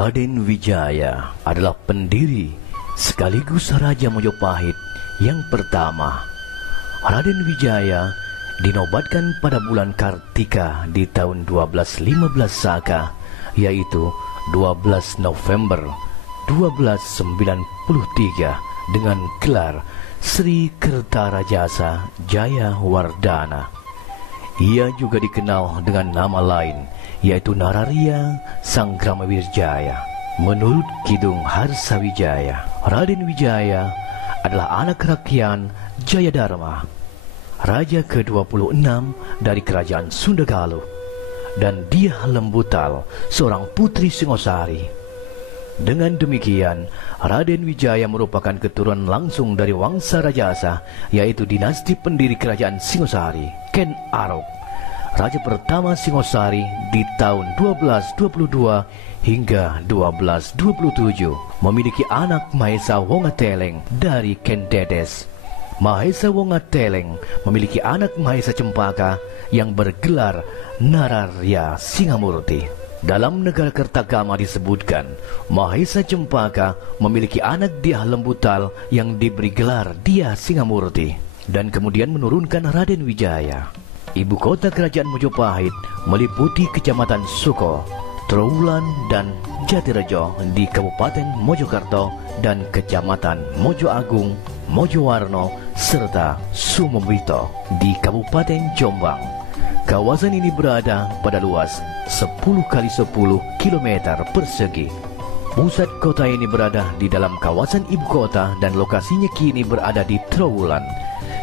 Raden Wijaya adalah pendiri sekaligus Raja Mojopahit yang pertama. Raden Wijaya dinobatkan pada bulan Kartika di tahun 1215 Saka, yaitu 12 November 1293 dengan gelar Sri Kertarajasa Jayawardana. Ia juga dikenal dengan nama lain, yaitu Nararya Sanggramawijaya. Menurut Kidung Harsawijaya, Raden Wijaya adalah anak rakyat Jayadharma, Raja ke-26 dari Kerajaan Sunda Galuh, dan Diah Lembutal, seorang putri Singosari. Dengan demikian, Raden Wijaya merupakan keturunan langsung dari Wangsa Rajasa, yaitu dinasti pendiri Kerajaan Singosari, Ken Arok, Raja pertama Singosari di tahun 1222 hingga 1227, memiliki anak Mahesa Wongateleng dari Ken Dedes. Mahesa Wongateleng memiliki anak Mahesa Cempaka yang bergelar Nararya Singamurti. Dalam Negara Kertagama disebutkan, Mahesa Cempaka memiliki anak Diah Lembutal yang diberi gelar Diah Singamurti, dan kemudian menurunkan Raden Wijaya. Ibu kota kerajaan Mojopahit meliputi Kecamatan Suko, Trowulan, dan Jatirejo di Kabupaten Mojokerto, dan Kecamatan Mojo Agung, Mojowarno, serta Sumobito di Kabupaten Jombang. Kawasan ini berada pada luas 10 kali 10 km persegi. Pusat kota ini berada di dalam kawasan ibu kota dan lokasinya kini berada di Trowulan.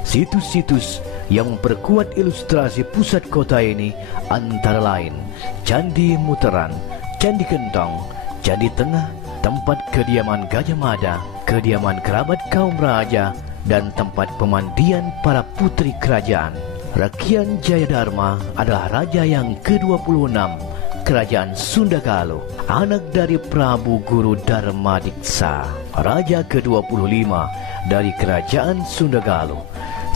Situs-situs yang memperkuat ilustrasi pusat kota ini antara lain Candi Muteran, Candi Kentong, Candi Tengah, tempat kediaman Gajah Mada, kediaman kerabat kaum raja, dan tempat pemandian para putri kerajaan. Rakyat Jayadharma adalah raja yang ke-26 Kerajaan Sunda Galuh, anak dari Prabu Guru Darmadiksa, raja ke-25 dari Kerajaan Sunda Galuh.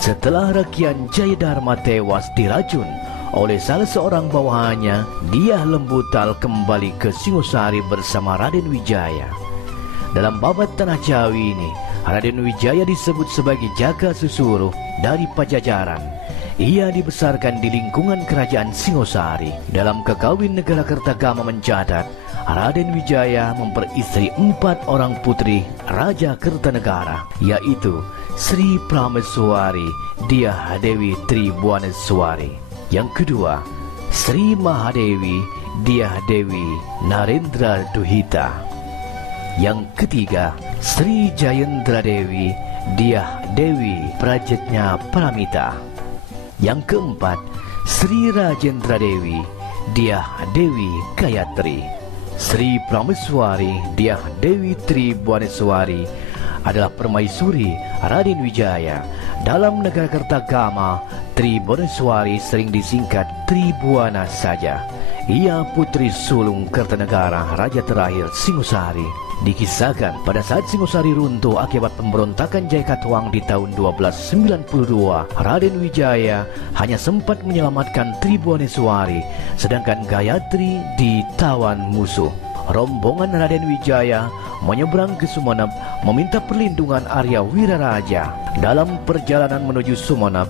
Setelah rakyat Jayadharma tewas diracun oleh salah seorang bawahannya, Diah Lembutal kembali ke Singosari bersama Raden Wijaya. Dalam babat Tanah Jawi ini, Raden Wijaya disebut sebagai Jaka Susuruh dari Pajajaran. Ia dibesarkan di lingkungan kerajaan Singosari. Dalam Kekawin Negara Kertagama mencatat, Raden Wijaya memperistri 4 orang putri Raja Kertanegara, yaitu Sri Prameswari Diah Dewi Tribuaneswari. Yang kedua, Sri Mahadewi Diah Dewi Narendra Duhita. Yang ketiga, Sri Jayendra Dewi Diah Dewi Prajetnya Pramita. Yang keempat, Sri Rajendra Dewi Diah Dewi Gayatri. Sri Prameswari Diah Dewi Tribuaneswari adalah permaisuri Raden Wijaya. Dalam Negara Kertagama, Tribuaneswari sering disingkat Tribuana saja. Ia putri sulung Kertanegara, raja terakhir Singosari. Dikisahkan pada saat Singosari runtuh akibat pemberontakan Jayakatwang di tahun 1292, Raden Wijaya hanya sempat menyelamatkan Tribuaneswari, sedangkan Gayatri ditawan musuh. Rombongan Raden Wijaya menyeberang ke Sumenep meminta perlindungan Arya Wiraraja. Dalam perjalanan menuju Sumenep,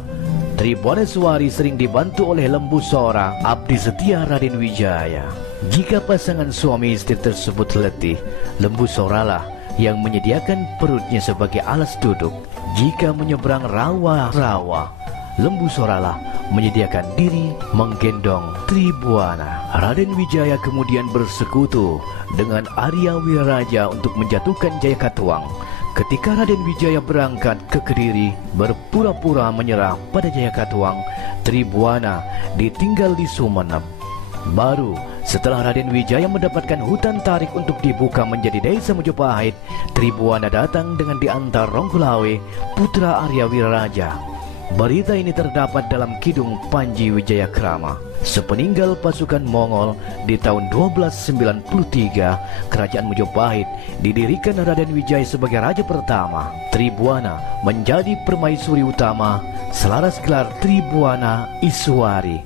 Tribuaneswari sering dibantu oleh Lembu Sora, abdi setia Raden Wijaya. Jika pasangan suami istri tersebut letih, Lembu Soralah yang menyediakan perutnya sebagai alas duduk. Jika menyeberang rawa-rawa, Lembu Soralah menyediakan diri menggendong Tribuana. Raden Wijaya kemudian bersekutu dengan Arya Wiraraja untuk menjatuhkan Jayakatwang. Ketika Raden Wijaya berangkat ke Kediri berpura-pura menyerah pada Jayakatwang, Tribuana ditinggal di Sumenep. Baru setelah Raden Wijaya mendapatkan hutan tarik untuk dibuka menjadi desa Mojopahit, Tribuana datang dengan diantar Ronggolawe, putra Arya Wiraraja. Berita ini terdapat dalam Kidung Panji Wijayakrama. Sepeninggal pasukan Mongol di tahun 1293, Kerajaan Mojopahit didirikan Raden Wijaya sebagai raja pertama. Tribuana menjadi permaisuri utama selaras gelar Tribuana Iswari.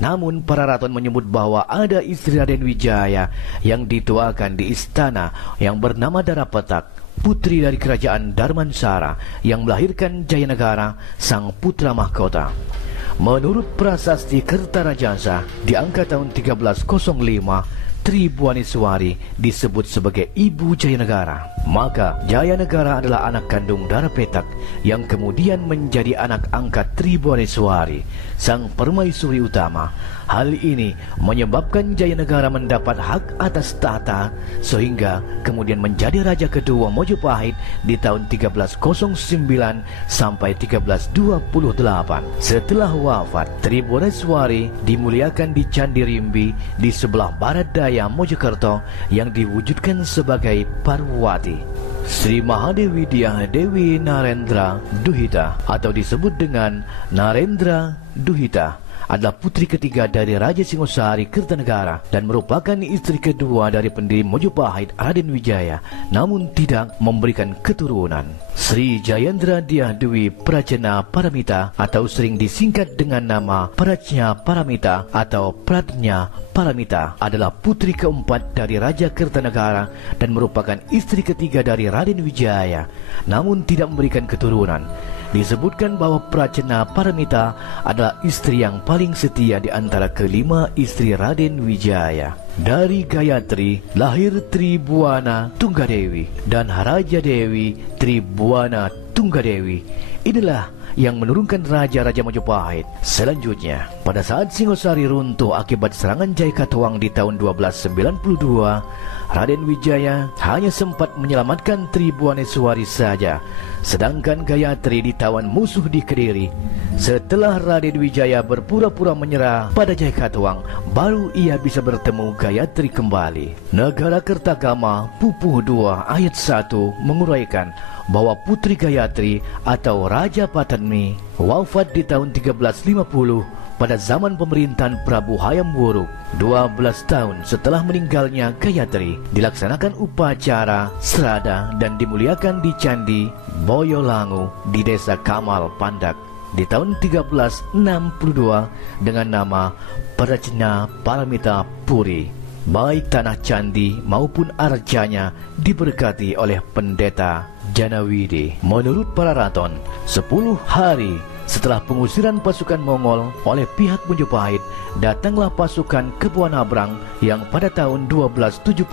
Namun para raton menyebut bahwa ada istri Raden Wijaya yang dituakan di istana yang bernama Darapetak, putri dari kerajaan Darmansara yang melahirkan Jayanegara, sang putra mahkota. Menurut prasasti Kertarajasa di angka tahun 1305, Tri Bhuwaneswari disebut sebagai ibu Jayanegara. Maka Jayanegara adalah anak kandung Darapetak yang kemudian menjadi anak angkat Tri Bhuwaneswari, sang permaisuri utama. Hal ini menyebabkan Jayanegara mendapat hak atas tahta sehingga kemudian menjadi raja kedua Mojopahit di tahun 1309 sampai 1328. Setelah wafat, Tri Bhuwaneswari dimuliakan di Candi Rimbi di sebelah barat daya Mojokerto yang diwujudkan sebagai Parwati. Sri Mahadewi Dyah Dewi Narendra Duhita atau disebut dengan Narendra Duhita adalah putri ketiga dari Raja Singosari Kertanegara dan merupakan istri kedua dari pendiri Mojopahit Raden Wijaya, namun tidak memberikan keturunan. Sri Jayendra Dyah Dewi Prajna Paramita atau sering disingkat dengan nama Prajna Paramita atau Pradnya Paramita adalah putri keempat dari Raja Kertanegara dan merupakan istri ketiga dari Raden Wijaya, namun tidak memberikan keturunan. Disebutkan bahwa Prajna Paramita adalah istri yang paling setia di antara kelima istri Raden Wijaya. Dari Gayatri lahir Tri Bhuwana Tunggadewi dan Haraja Dewi Tri Bhuwana Tunggadewi. Inilah yang menurunkan Raja-Raja Majapahit. Selanjutnya, pada saat Singosari runtuh akibat serangan Jaikatwang di tahun 1292, Raden Wijaya hanya sempat menyelamatkan Tri Bhuwaneswari saja, sedangkan Gayatri ditawan musuh di Kediri. Setelah Raden Wijaya berpura-pura menyerah pada Jaikatwang, baru ia bisa bertemu Gayatri kembali. Negara Kertagama Pupuh 2 ayat 1 menguraikan bahwa Putri Gayatri atau Raja Patanmi wafat di tahun 1350 pada zaman pemerintahan Prabu Hayam Wuruk. 12 tahun setelah meninggalnya Gayatri, dilaksanakan upacara serada dan dimuliakan di Candi Boyolangu di desa Kamal Pandak di tahun 1362 dengan nama Prajna Paramita Puri. Baik tanah candi maupun arjanya diberkati oleh pendeta Janawidi. Menurut para raton, 10 hari setelah pengusiran pasukan Mongol oleh pihak Majapahit, datanglah pasukan Kepuan Abrang yang pada tahun 1275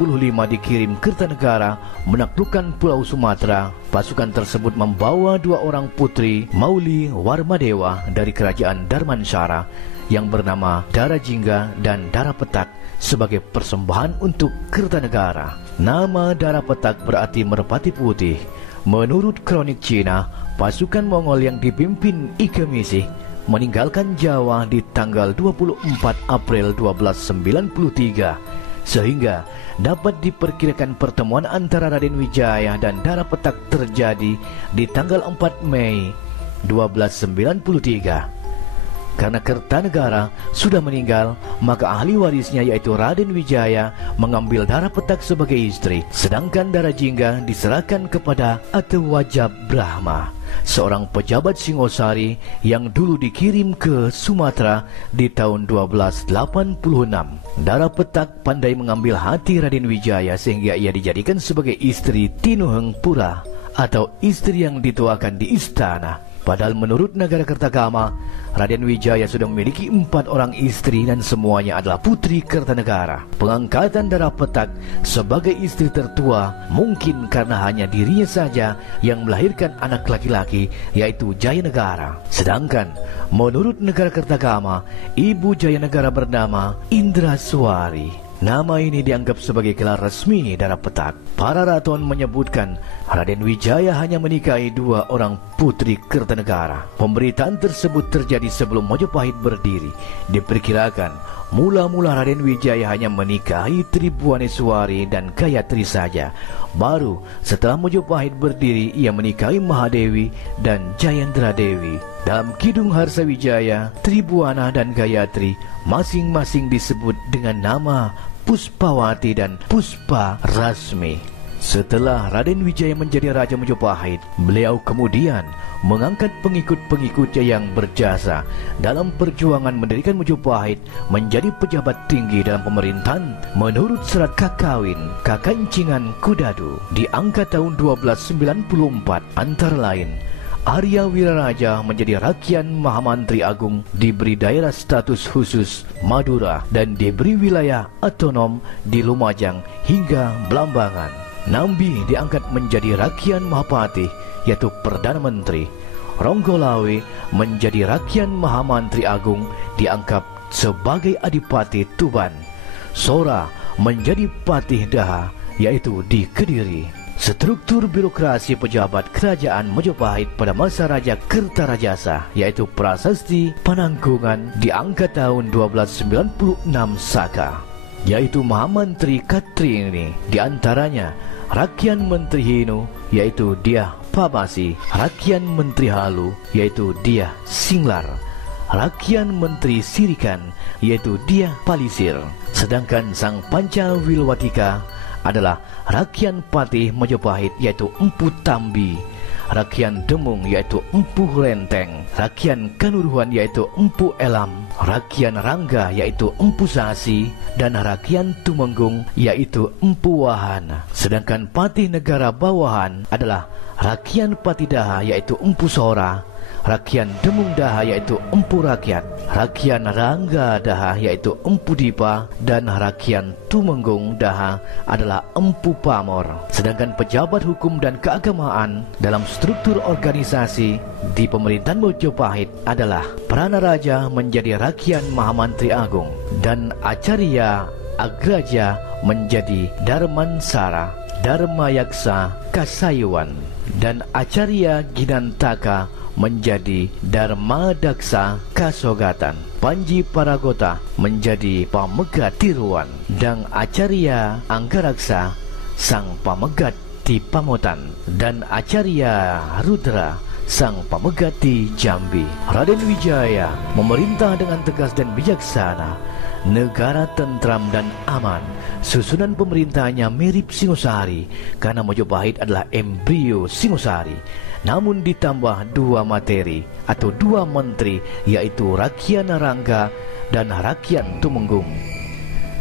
dikirim Kertanegara menaklukkan Pulau Sumatera. Pasukan tersebut membawa 2 orang putri Mauli Warmadewa dari kerajaan Darmansara yang bernama Darajingga dan Darapetak sebagai persembahan untuk Kertanegara. Nama Darapetak berarti merpati putih. Menurut kronik Cina, pasukan Mongol yang dipimpin Ike Misih meninggalkan Jawa di tanggal 24 April 1293, sehingga dapat diperkirakan pertemuan antara Raden Wijaya dan Darapetak terjadi di tanggal 4 Mei 1293. Karena Kertanegara sudah meninggal, maka ahli warisnya yaitu Raden Wijaya mengambil Darapetak sebagai istri, sedangkan Darajingga diserahkan kepada Atewajab Brahma, seorang pejabat Singosari yang dulu dikirim ke Sumatera di tahun 1286. Darapetak pandai mengambil hati Raden Wijaya sehingga ia dijadikan sebagai istri Tinuheng Pura atau istri yang dituakan di istana. Padahal menurut negara Kertagama, Raden Wijaya sudah memiliki 4 orang istri dan semuanya adalah putri Kertanegara. Pengangkatan Darapetak sebagai istri tertua mungkin karena hanya dirinya saja yang melahirkan anak laki-laki, yaitu Jayanegara. Sedangkan menurut negara Kertagama, ibu Jayanegara bernama Indraswari. Nama ini dianggap sebagai gelar resmi Darapetak. Para raton menyebutkan Raden Wijaya hanya menikahi 2 orang putri Kertanegara. Pemberitaan tersebut terjadi sebelum Majapahit berdiri. Diperkirakan mula-mula Raden Wijaya hanya menikahi Tri Bhuwaneswari dan Gayatri saja. Baru setelah Majapahit berdiri, ia menikahi Mahadewi dan Jayendra Dewi. Dalam Kidung Harsa Wijaya, Tri Bhuwana dan Gayatri masing-masing disebut dengan nama Puspawati dan Puspa Rasmi. Setelah Raden Wijaya menjadi Raja Majapahit, beliau kemudian mengangkat pengikut-pengikutnya yang berjasa dalam perjuangan mendirikan Majapahit menjadi pejabat tinggi dalam pemerintahan menurut Serat Kakawin Kakancingan Kudadu diangkat tahun 1294. Antara lain, Arya Wiraraja menjadi Rakian Mahamantri Agung, diberi daerah status khusus Madura dan diberi wilayah otonom di Lumajang hingga Blambangan. Nambi diangkat menjadi Rakian Mahapati, yaitu Perdana Menteri. Ronggolawe menjadi Rakian Mahamantri Agung, diangkat sebagai Adipati Tuban. Sora menjadi Patih Daha, yaitu di Kediri. Struktur birokrasi pejabat kerajaan Majapahit pada masa Raja Kertarajasa, yaitu Prasasti Panangkungan, diangkat tahun 1296 Saka, yaitu Mahamantri Katri ini. Diantaranya Rakian Menteri Hinu, yaitu dia Pabasi. Rakian Menteri Halu, yaitu dia Singlar. Rakian Menteri Sirikan, yaitu dia Palisir. Sedangkan Sang Pancawilwatika adalah Rakian Patih Majapahit, yaitu Empu Tambi. Rakian Demung, yaitu Empu Renteng. Rakian Kanuruhan, yaitu Empu Elam. Rakian Rangga, yaitu Empu Sasi. Dan Rakian Tumenggung, yaitu Empu Wahan. Sedangkan Patih Negara Bawahan adalah Rakian Patidaha, yaitu Empu Sora. Rakian Demung Daha, yaitu Empu Rakyat. Rakian Rangga Daha, yaitu Empu Dipa. Dan Rakian Tumenggung Daha adalah Empu Pamor. Sedangkan pejabat hukum dan keagamaan dalam struktur organisasi di pemerintahan Majapahit adalah Pranaraja menjadi Rakian Mahamantri Agung, dan Acarya Agraja menjadi Darmansara, Dharmayaksa Kasayuan, dan Acarya Ginantaka menjadi Dharmadaksa Kasogatan. Panji Paragota menjadi Pamegat Tiruan, dan Acarya Anggaraksa sang Pamegat di Pamotan, dan Acarya Rudra sang Pamegat di Jambi. Raden Wijaya memerintah dengan tegas dan bijaksana. Negara tentram dan aman. Susunan pemerintahannya mirip Singosari karena Majapahit adalah embrio Singosari. Namun ditambah dua materi atau dua menteri, yaitu Rakian Rangga dan Rakian Tumenggung.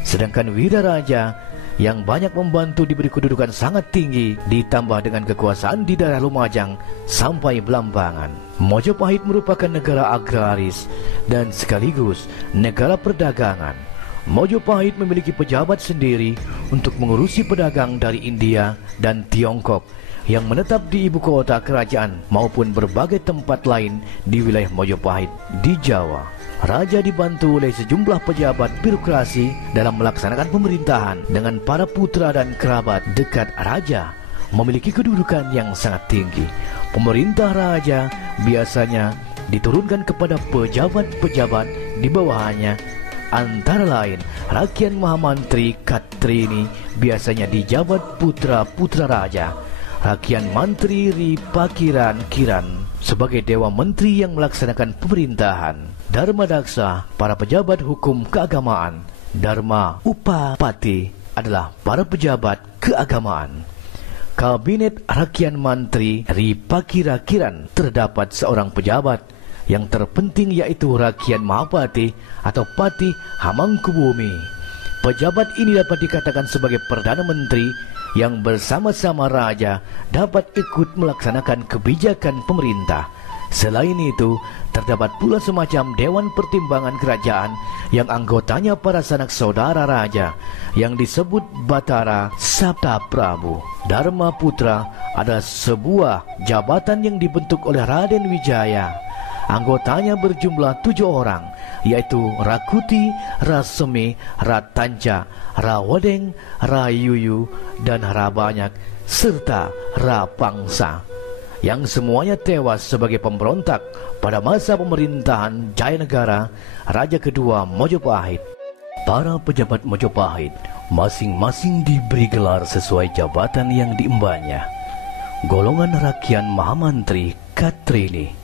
Sedangkan Wiraraja yang banyak membantu diberi kedudukan sangat tinggi, ditambah dengan kekuasaan di daerah Lumajang sampai Blambangan. Majapahit merupakan negara agraris dan sekaligus negara perdagangan. Majapahit memiliki pejabat sendiri untuk mengurusi pedagang dari India dan Tiongkok yang menetap di ibu kota kerajaan maupun berbagai tempat lain di wilayah Majapahit di Jawa. Raja dibantu oleh sejumlah pejabat birokrasi dalam melaksanakan pemerintahan, dengan para putra dan kerabat dekat raja memiliki kedudukan yang sangat tinggi. Pemerintah raja biasanya diturunkan kepada pejabat-pejabat di bawahnya, antara lain Rakian Mahamantri Katrini biasanya dijabat putra-putra raja. Rakian Mantri Ripakiran Kiran sebagai Dewa Menteri yang melaksanakan pemerintahan. Dharmadaksa para pejabat hukum keagamaan. Dharma Upapati adalah para pejabat keagamaan. Kabinet Rakian Mantri Ripakira Kiran terdapat seorang pejabat yang terpenting, yaitu Rakian Mahapati atau Patih Hamangkubumi. Pejabat ini dapat dikatakan sebagai Perdana Menteri yang bersama-sama raja dapat ikut melaksanakan kebijakan pemerintah. Selain itu, terdapat pula semacam Dewan Pertimbangan Kerajaan yang anggotanya para sanak saudara raja yang disebut Batara Sabta Prabu. Dharma Putra adalah sebuah jabatan yang dibentuk oleh Raden Wijaya. Anggotanya berjumlah 7 orang, yaitu Rakuti, Rasemi, Ratanca, Rawadeng, Rayuyu, dan Rabanyak, serta Rapangsa, yang semuanya tewas sebagai pemberontak pada masa pemerintahan Jayanegara, Raja kedua Majapahit. Para pejabat Majapahit masing-masing diberi gelar sesuai jabatan yang diembannya. Golongan Rakian Mahamantri Katrini,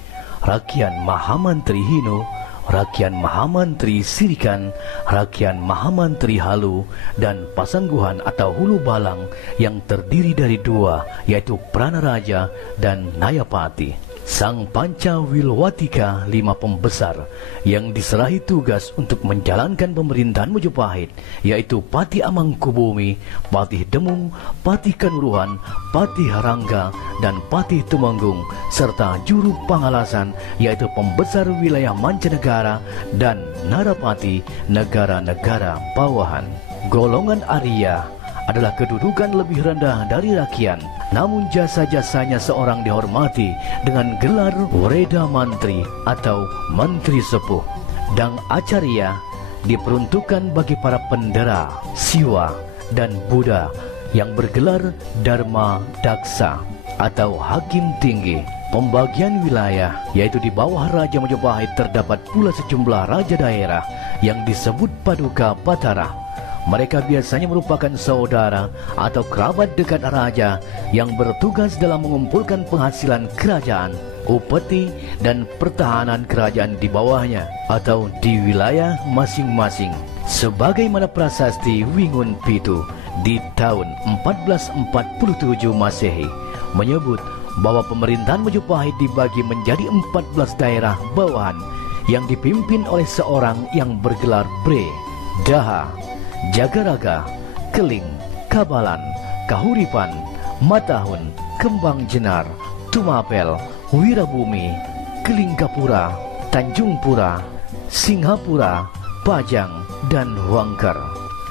Rakian Mahamantri Hinu Rakian Mahamantri Sirikan, Rakian Mahamantri Halu, dan Pasangguhan atau Hulu Balang yang terdiri dari dua, yaitu Pranaraja dan Nayapati. Sang Pancawilwatika 5 pembesar yang diserahi tugas untuk menjalankan pemerintahan Majapahit, yaitu Pati Amangkubumi, Patih Demung, Patih Kanuruhan, Patih Harangga, dan Patih Tumenggung, serta Juru Pangalasan, yaitu pembesar wilayah mancanegara dan Narapati negara-negara bawahan. Golongan Arya adalah kedudukan lebih rendah dari rakyat, namun jasa-jasanya seorang dihormati dengan gelar Wreda Mantri atau Menteri Sepuh. Dan Acarya diperuntukkan bagi para pendera, Siwa, dan Buddha yang bergelar Dharma Daksa atau Hakim Tinggi. Pembagian wilayah, yaitu di bawah Raja Majapahit terdapat pula sejumlah raja daerah yang disebut Paduka Batara. Mereka biasanya merupakan saudara atau kerabat dekat raja yang bertugas dalam mengumpulkan penghasilan kerajaan, upeti, dan pertahanan kerajaan di bawahnya atau di wilayah masing-masing. Sebagaimana prasasti Wingun Pitu di tahun 1447 Masehi menyebut bahwa pemerintahan Majapahit dibagi menjadi 14 daerah bawahan yang dipimpin oleh seorang yang bergelar Bre, Daha, Jagaraga, Keling, Kabalan, Kahuripan, Matahun, Kembang Jenar, Tumapel, Wirabumi, Kelingkapura, Tanjungpura, Singhapura, Pajang, dan Wangkar.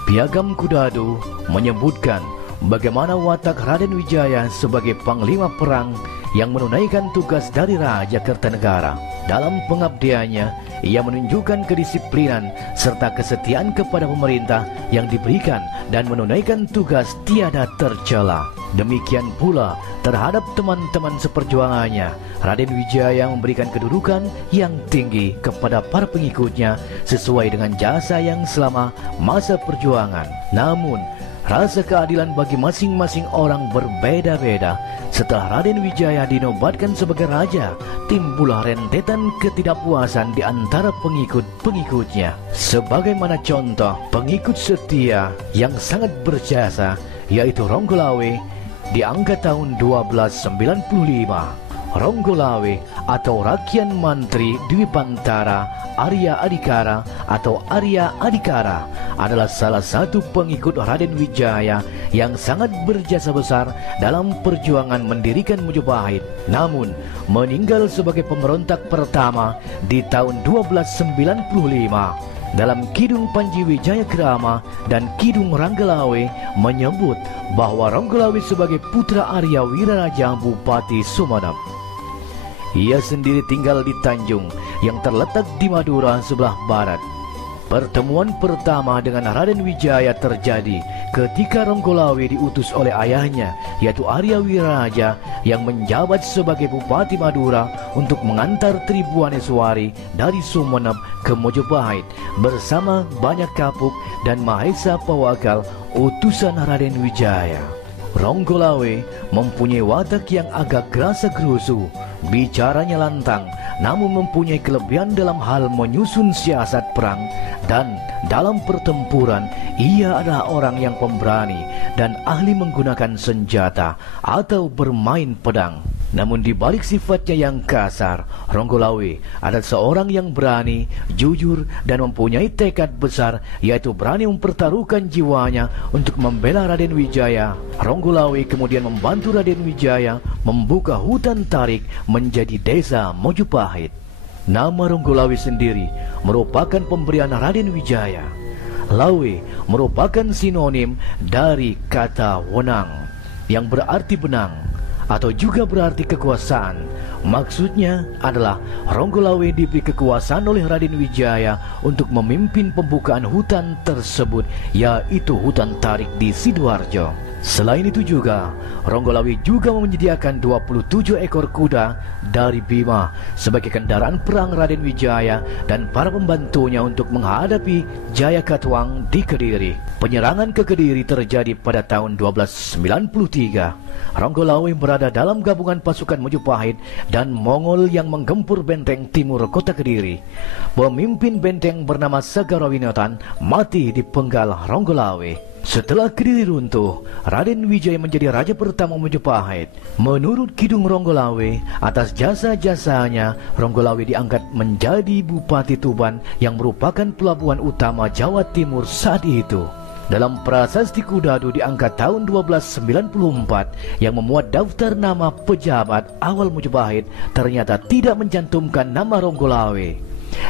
Piagam Kudadu menyebutkan bagaimana watak Raden Wijaya sebagai panglima perang yang menunaikan tugas dari Raja Kertanegara. Dalam pengabdiannya, ia menunjukkan kedisiplinan serta kesetiaan kepada pemerintah yang diberikan dan menunaikan tugas tiada tercela. Demikian pula terhadap teman-teman seperjuangannya, Raden Wijaya memberikan kedudukan yang tinggi kepada para pengikutnya sesuai dengan jasa yang selama masa perjuangan. Namun, rasa keadilan bagi masing-masing orang berbeda-beda. Setelah Raden Wijaya dinobatkan sebagai raja, timbullah rentetan ketidakpuasan di antara pengikut-pengikutnya. Sebagaimana contoh pengikut setia yang sangat berjasa, yaitu Ronggolawe di angka tahun 1295. Ronggolawe atau Rakian Mantri Dwipantara Arya Adikara atau Arya Adikara adalah salah satu pengikut Raden Wijaya yang sangat berjasa besar dalam perjuangan mendirikan Majapahit. Namun meninggal sebagai pemberontak pertama di tahun 1295. Dalam Kidung Panji Wijaya Krama dan Kidung Ranggalawe menyebut bahwa Ronggolawe sebagai putra Arya Wiraraja Bupati Sumenep. Ia sendiri tinggal di Tanjung yang terletak di Madura sebelah barat. Pertemuan pertama dengan Raden Wijaya terjadi ketika Ronggolawe diutus oleh ayahnya, yaitu Arya Wiraraja yang menjabat sebagai Bupati Madura untuk mengantar Tribuaneswari dari Sumenep ke Majapahit bersama banyak kapuk dan Mahesa Pawakal utusan Raden Wijaya. Ronggolawe mempunyai watak yang agak gerasa-gerusu, bicaranya lantang, namun mempunyai kelebihan dalam hal menyusun siasat perang, dan dalam pertempuran ia adalah orang yang pemberani dan ahli menggunakan senjata atau bermain pedang. Namun di balik sifatnya yang kasar, Ronggolawe adalah seorang yang berani, jujur, dan mempunyai tekad besar, yaitu berani mempertaruhkan jiwanya untuk membela Raden Wijaya. Ronggolawe kemudian membantu Raden Wijaya membuka hutan tarik menjadi desa Majapahit. Nama Ronggolawe sendiri merupakan pemberian Raden Wijaya. Lawe merupakan sinonim dari kata wenang yang berarti benang atau juga berarti kekuasaan. Maksudnya adalah Ronggolawe diberi kekuasaan oleh Raden Wijaya untuk memimpin pembukaan hutan tersebut, yaitu hutan tarik di Sidoarjo. Selain itu juga, Ronggolawe juga menyediakan 27 ekor kuda dari Bima sebagai kendaraan perang Raden Wijaya dan para pembantunya untuk menghadapi Jaya Katuang di Kediri. Penyerangan ke Kediri terjadi pada tahun 1293. Ronggolawe berada dalam gabungan pasukan Majapahit dan Mongol yang menggempur benteng timur kota Kediri. Pemimpin benteng bernama Sagarawinatan mati di penggal Ronggolawe. Setelah Kediri runtuh, Raden Wijaya menjadi raja pertama Majapahit. Menurut Kidung Ronggolawe, atas jasa-jasanya, Ronggolawe diangkat menjadi Bupati Tuban yang merupakan pelabuhan utama Jawa Timur saat itu. Dalam Prasasti Kudadu diangkat tahun 1294 yang memuat daftar nama pejabat awal Majapahit ternyata tidak mencantumkan nama Ronggolawe.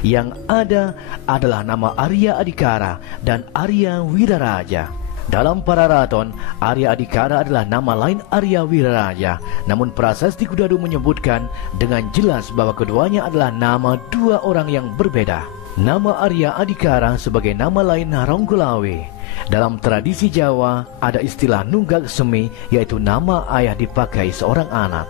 Yang ada adalah nama Arya Adikara dan Arya Wiraraja. Dalam Pararaton, Arya Adikara adalah nama lain Arya Wiraraja. Namun Prasasti Kudadu menyebutkan dengan jelas bahwa keduanya adalah nama dua orang yang berbeda. Nama Arya Adikara sebagai nama lain Ronggolawe. Dalam tradisi Jawa ada istilah nunggak semi, yaitu nama ayah dipakai seorang anak.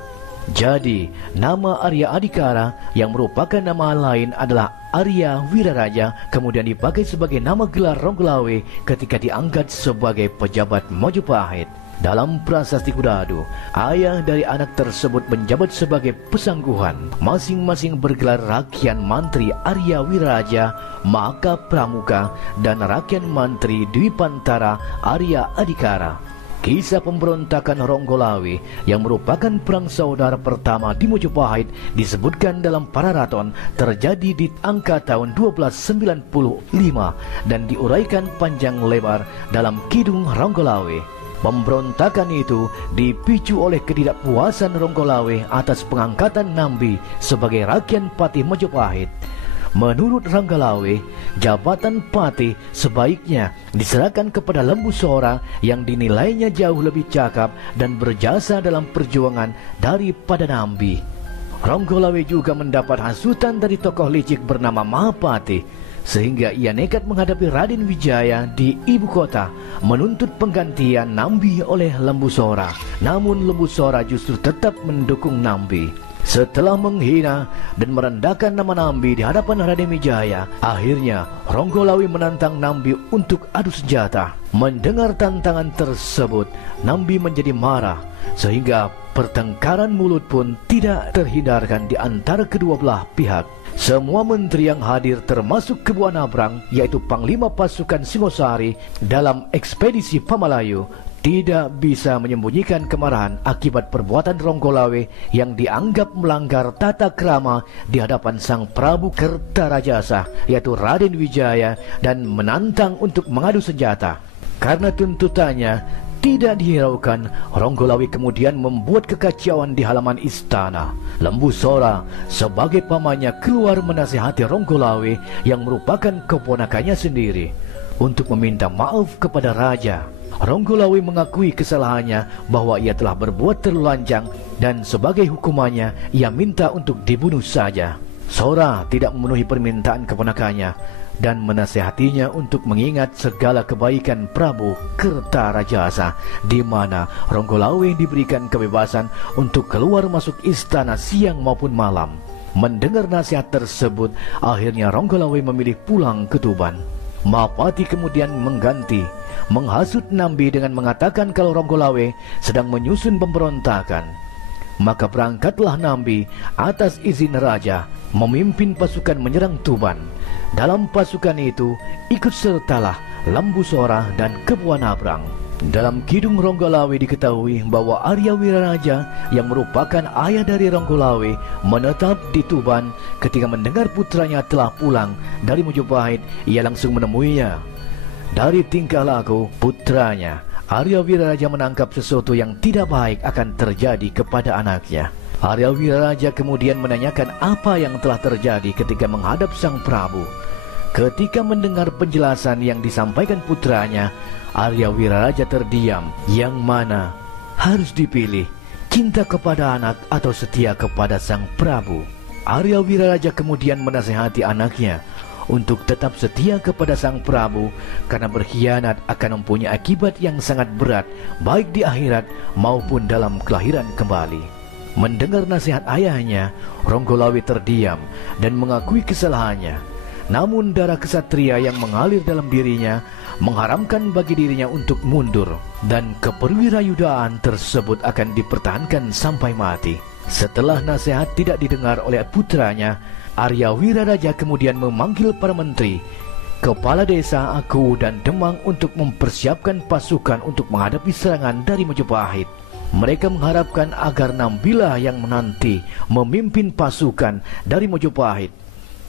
Jadi, nama Arya Adikara yang merupakan nama lain adalah Arya Wiraraja kemudian dipakai sebagai nama gelar Ronggolawe ketika diangkat sebagai pejabat Majapahit. Dalam Prasasti Kudadu, ayah dari anak tersebut menjabat sebagai pesangguhan. Masing-masing bergelar Rakyan Mantri Arya Wiraraja, Maka Pramuka, dan Rakyan Mantri Dwipantara Arya Adikara. Kisah pemberontakan Ronggolawe yang merupakan perang saudara pertama di Majapahit disebutkan dalam Pararaton terjadi di angka tahun 1295 dan diuraikan panjang lebar dalam Kidung Ronggolawe. Pemberontakan itu dipicu oleh ketidakpuasan Ronggolawe atas pengangkatan Nambi sebagai Rakyan Patih Majapahit. Menurut Ronggolawe, jabatan patih sebaiknya diserahkan kepada Lembu Sora yang dinilainya jauh lebih cakap dan berjasa dalam perjuangan daripada Nambi. Ronggolawe juga mendapat hasutan dari tokoh licik bernama Mahapati, sehingga ia nekat menghadapi Raden Wijaya di ibu kota, menuntut penggantian Nambi oleh Lembu Sora. Namun Lembu Sora justru tetap mendukung Nambi. Setelah menghina dan merendahkan nama Nambi di hadapan Raden Wijaya, akhirnya Ronggolawe menantang Nambi untuk adu senjata. Mendengar tantangan tersebut, Nambi menjadi marah, sehingga pertengkaran mulut pun tidak terhindarkan di antara kedua belah pihak. Semua menteri yang hadir termasuk Kebu Anabrang, yaitu Panglima Pasukan Singosari dalam ekspedisi Pamalayu, tidak bisa menyembunyikan kemarahan akibat perbuatan Ronggolawe yang dianggap melanggar tata krama di hadapan Sang Prabu Kertarajasa, yaitu Raden Wijaya, dan menantang untuk mengadu senjata. Karena tuntutannya tidak dihiraukan, Ronggolawe kemudian membuat kekacauan di halaman istana. Lembu Sora sebagai pamannya keluar menasihati Ronggolawe yang merupakan keponakannya sendiri untuk meminta maaf kepada raja. Ronggolawe mengakui kesalahannya bahwa ia telah berbuat terlalu lanjang dan sebagai hukumannya ia minta untuk dibunuh saja. Sora tidak memenuhi permintaan keponakannya dan menasihatinya untuk mengingat segala kebaikan Prabu Kertarajasa, di mana Ronggolawe diberikan kebebasan untuk keluar masuk istana siang maupun malam. Mendengar nasihat tersebut, akhirnya Ronggolawe memilih pulang ke Tuban. Mahapati kemudian menghasut Nambi dengan mengatakan kalau Ronggolawe sedang menyusun pemberontakan. Maka berangkatlah Nambi atas izin raja memimpin pasukan menyerang Tuban. Dalam pasukan itu ikut sertalah Lembu Sora dan Kebu Anabrang. Dalam Kidung Ronggolawe diketahui bahwa Arya Wiraraja yang merupakan ayah dari Ronggolawe menetap di Tuban. Ketika mendengar putranya telah pulang dari Majapahit, ia langsung menemuinya. Dari tingkah laku putranya, Arya Wiraraja menangkap sesuatu yang tidak baik akan terjadi kepada anaknya. Arya Wiraraja kemudian menanyakan apa yang telah terjadi ketika menghadap Sang Prabu. Ketika mendengar penjelasan yang disampaikan putranya, Arya Wiraraja terdiam. Yang mana harus dipilih, cinta kepada anak atau setia kepada Sang Prabu? Arya Wiraraja kemudian menasihati anaknya untuk tetap setia kepada Sang Prabu, karena berkhianat akan mempunyai akibat yang sangat berat baik di akhirat maupun dalam kelahiran kembali. Mendengar nasihat ayahnya, Ronggolawe terdiam dan mengakui kesalahannya. Namun darah kesatria yang mengalir dalam dirinya mengharamkan bagi dirinya untuk mundur, dan keperwirayudaan tersebut akan dipertahankan sampai mati. Setelah nasihat tidak didengar oleh putranya, Arya Wiraraja kemudian memanggil para menteri, kepala desa, Aku, dan Demang untuk mempersiapkan pasukan untuk menghadapi serangan dari Majapahit. Mereka mengharapkan agar Nambila yang menanti memimpin pasukan dari Majapahit,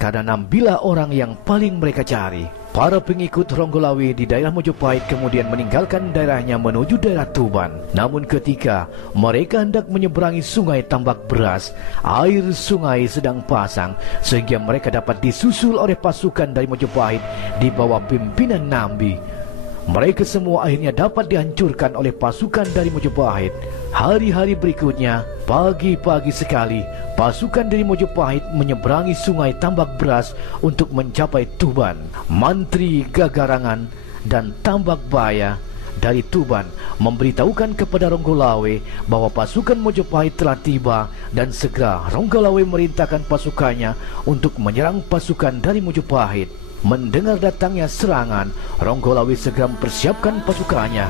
karena Nambila orang yang paling mereka cari. Para pengikut Ronggolawe di daerah Majapahit kemudian meninggalkan daerahnya menuju daerah Tuban. Namun ketika mereka hendak menyeberangi sungai Tambak Beras, air sungai sedang pasang, sehingga mereka dapat disusul oleh pasukan dari Majapahit di bawah pimpinan Nambi. Mereka semua akhirnya dapat dihancurkan oleh pasukan dari Majapahit. Hari-hari berikutnya, pagi-pagi sekali, pasukan dari Majapahit menyeberangi sungai Tambak Beras untuk mencapai Tuban. Mantri Gagarangan dan Tambak Baya dari Tuban memberitahukan kepada Ronggolawe bahwa pasukan Majapahit telah tiba, dan segera Ronggolawe merintahkan pasukannya untuk menyerang pasukan dari Majapahit. Mendengar datangnya serangan, Ronggolawe segera mempersiapkan pasukannya.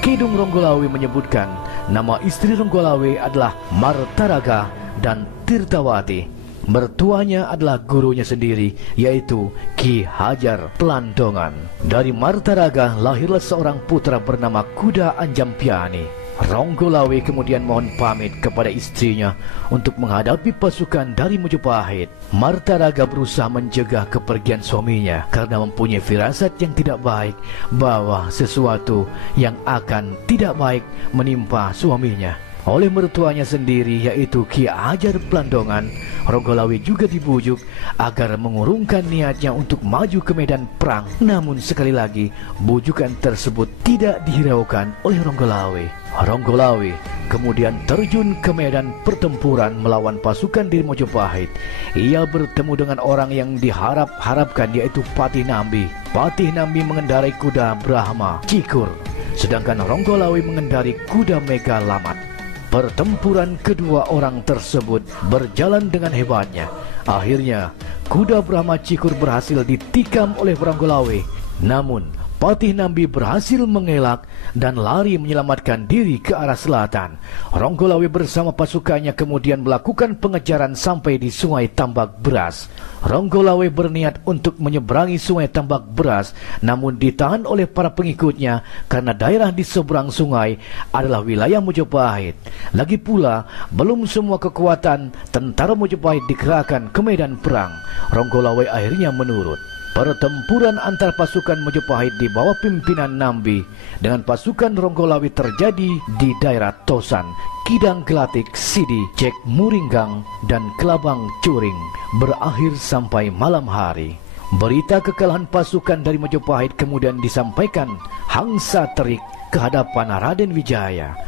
Kidung Ronggolawe menyebutkan nama istri Ronggolawe adalah Martaraga dan Tirtawati. Mertuanya adalah gurunya sendiri, yaitu Ki Hajar Pelandongan. Dari Martaraga lahirlah seorang putra bernama Kuda Anjampiani. Ronggolawe kemudian mohon pamit kepada istrinya untuk menghadapi pasukan dari Majapahit. Martaraga berusaha mencegah kepergian suaminya karena mempunyai firasat yang tidak baik bahwa sesuatu yang akan tidak baik menimpa suaminya. Oleh mertuanya sendiri, yaitu Ki Hajar Pelandongan, Ronggolawe juga dibujuk agar mengurungkan niatnya untuk maju ke medan perang. Namun sekali lagi, bujukan tersebut tidak dihiraukan oleh Ronggolawe. Ronggolawe kemudian terjun ke medan pertempuran melawan pasukan dari Majapahit. Ia bertemu dengan orang yang diharap-harapkan, yaitu Patih Nambi. Patih Nambi mengendarai kuda Brahma Cikur, sedangkan Ronggolawe mengendarai kuda Mega Lamat. Pertempuran kedua orang tersebut berjalan dengan hebatnya. Akhirnya kuda Brahma Cikur berhasil ditikam oleh Ronggolawe. Namun Patih Nambi berhasil mengelak dan lari menyelamatkan diri ke arah selatan. Ronggolawe bersama pasukannya kemudian melakukan pengejaran sampai di sungai Tambak Beras. Ronggolawe berniat untuk menyeberangi sungai Tambak Beras, namun ditahan oleh para pengikutnya karena daerah di seberang sungai adalah wilayah Majapahit. Lagi pula, belum semua kekuatan tentara Majapahit dikerahkan ke medan perang. Ronggolawe akhirnya menurut. Pertempuran antar pasukan Majapahit di bawah pimpinan Nambi dengan pasukan Ronggolawe terjadi di daerah Tosan, Kidang Gelatik, Sidi, Cek Muringgang, dan Kelabang Curing, berakhir sampai malam hari. Berita kekalahan pasukan dari Majapahit kemudian disampaikan Hangsa Terik ke hadapan Raden Wijaya.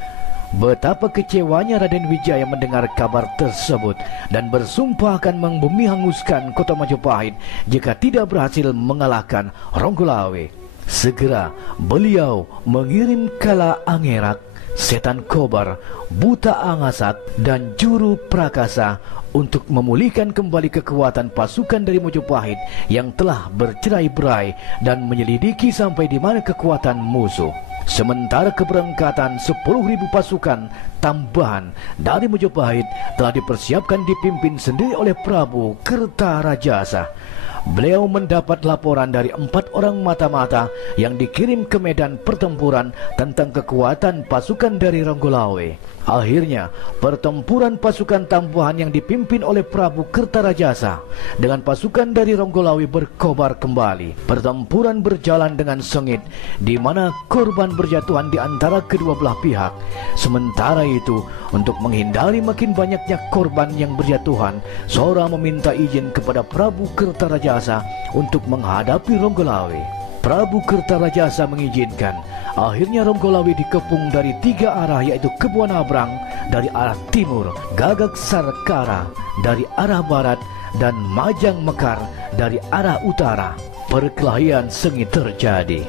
Betapa kecewanya Raden Wijaya mendengar kabar tersebut dan bersumpah akan membumi hanguskan kota Majapahit jika tidak berhasil mengalahkan Ronggolawe. Segera beliau mengirim Kala Angerak, Setan Kobar, Buta Angasak, dan Juru Prakasa untuk memulihkan kembali kekuatan pasukan dari Majapahit yang telah bercerai-berai dan menyelidiki sampai di mana kekuatan musuh. Sementara keberangkatan 10.000 pasukan tambahan dari Majapahit telah dipersiapkan dipimpin sendiri oleh Prabu Kertarajasa. Beliau mendapat laporan dari 4 orang mata-mata yang dikirim ke medan pertempuran tentang kekuatan pasukan dari Ronggolawe. Akhirnya, pertempuran pasukan tambahan yang dipimpin oleh Prabu Kertarajasa dengan pasukan dari Ronggolawe berkobar kembali. Pertempuran berjalan dengan sengit, di mana korban berjatuhan di antara kedua belah pihak. Sementara itu, untuk menghindari makin banyaknya korban yang berjatuhan, Sora meminta izin kepada Prabu Kertarajasa untuk menghadapi Ronggolawe. Prabu Kertarajasa mengizinkan. Akhirnya Ronggolawe dikepung dari 3 arah, yaitu Kebonabrang dari arah timur, Gagak Sarkara dari arah barat, dan Majang Mekar dari arah utara. Perkelahian sengit terjadi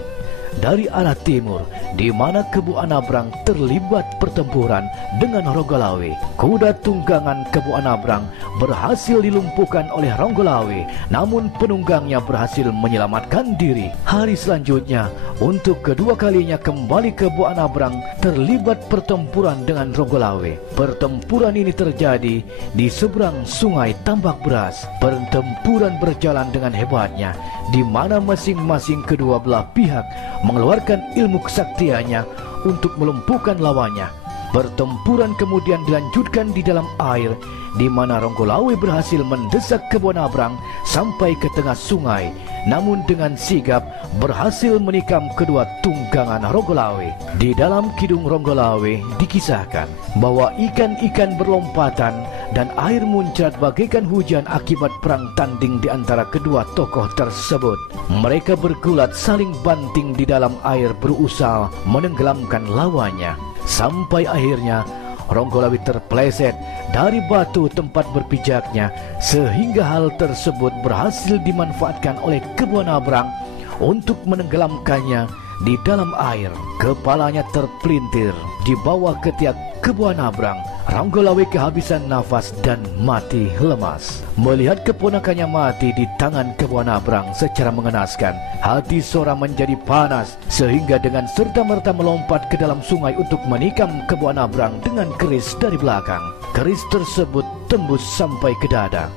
dari arah timur, di mana Kebu Anabrang terlibat pertempuran dengan Ronggolawe. Kuda tunggangan Kebu Anabrang berhasil dilumpuhkan oleh Ronggolawe, namun penunggangnya berhasil menyelamatkan diri. Hari selanjutnya, untuk kedua kalinya kembali Kebu Anabrang terlibat pertempuran dengan Ronggolawe. Pertempuran ini terjadi di seberang sungai Tambak Beras. Pertempuran berjalan dengan hebatnya, di mana masing-masing kedua belah pihak mengeluarkan ilmu kesaktiannya untuk melumpuhkan lawannya. Pertempuran kemudian dilanjutkan di dalam air, di mana Ronggolawe berhasil mendesak Kebu Anabrang sampai ke tengah sungai, namun dengan sigap berhasil menikam kedua tunggangan Ronggolawe. Di dalam Kidung Ronggolawe dikisahkan bahwa ikan-ikan berlompatan dan air muncrat bagaikan hujan akibat perang tanding di antara kedua tokoh tersebut. Mereka bergulat saling banting di dalam air, berusaha menenggelamkan lawannya. Sampai akhirnya Ronggolawe terpeleset dari batu tempat berpijaknya, sehingga hal tersebut berhasil dimanfaatkan oleh Kebu Anabrang untuk menenggelamkannya di dalam air. Kepalanya terpelintir di bawah ketiak Kebu Anabrang. Ronggolawe kehabisan nafas dan mati lemas. Melihat keponakannya mati di tangan Kebu Anabrang secara mengenaskan, hati seorang menjadi panas, sehingga dengan serta-merta melompat ke dalam sungai untuk menikam Kebu Anabrang dengan keris dari belakang. Keris tersebut tembus sampai ke dada.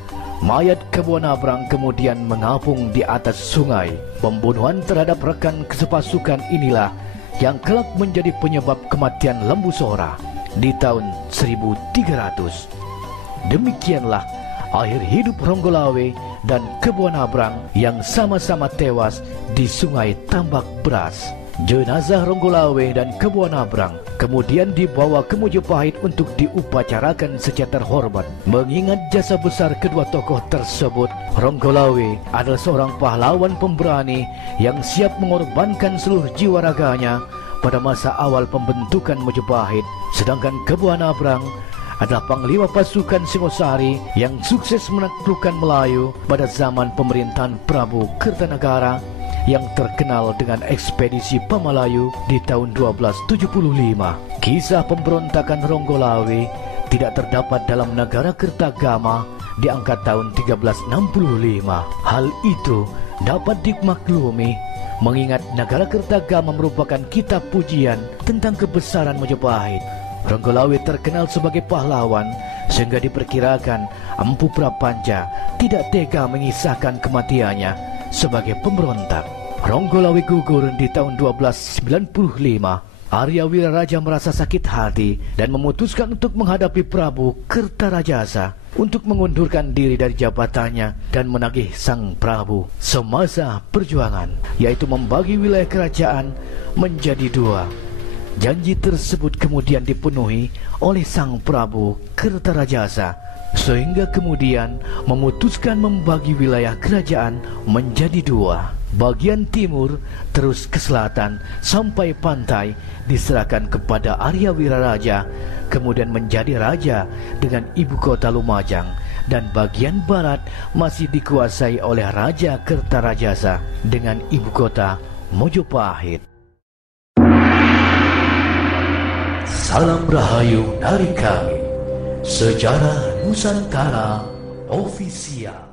Mayat Kebu Anabrang kemudian mengapung di atas sungai. Pembunuhan terhadap rekan sepasukan inilah yang kelak menjadi penyebab kematian Lembu Sora di tahun 1300. Demikianlah akhir hidup Ronggolawe dan Kebu Anabrang yang sama-sama tewas di sungai Tambak Beras. Jenazah Ronggolawe dan Kebu Anabrang kemudian dibawa ke Mojopahit untuk diupacarakan secara terhormat. Mengingat jasa besar kedua tokoh tersebut, Ronggolawe adalah seorang pahlawan pemberani yang siap mengorbankan seluruh jiwa raganya pada masa awal pembentukan Mojopahit, sedangkan Kebu Anabrang adalah panglima pasukan Singosari yang sukses menaklukkan Melayu pada zaman pemerintahan Prabu Kertanegara yang terkenal dengan ekspedisi Pamalayu di tahun 1275. Kisah pemberontakan Ronggolawe tidak terdapat dalam negara Kertagama di angka tahun 1365. Hal itu dapat dimaklumi mengingat negara Kertagama merupakan kitab pujian tentang kebesaran Mojopahit. Ronggolawe terkenal sebagai pahlawan, sehingga diperkirakan Empu Prapanca tidak tega mengisahkan kematiannya sebagai pemberontak. Ronggolawe gugur di tahun 1295. Arya Wiraraja merasa sakit hati dan memutuskan untuk menghadapi Prabu Kertarajasa untuk mengundurkan diri dari jabatannya dan menagih sang Prabu semasa perjuangan, yaitu membagi wilayah kerajaan menjadi dua. Janji tersebut kemudian dipenuhi oleh sang Prabu Kertarajasa, sehingga kemudian memutuskan membagi wilayah kerajaan menjadi dua. Bagian timur terus ke selatan sampai pantai diserahkan kepada Arya Wiraraja, kemudian menjadi raja dengan ibu kota Lumajang, dan bagian barat masih dikuasai oleh Raja Kertarajasa dengan ibu kota Mojopahit. Salam Rahayu dari kami, Sejarah Nusantara Ofisial.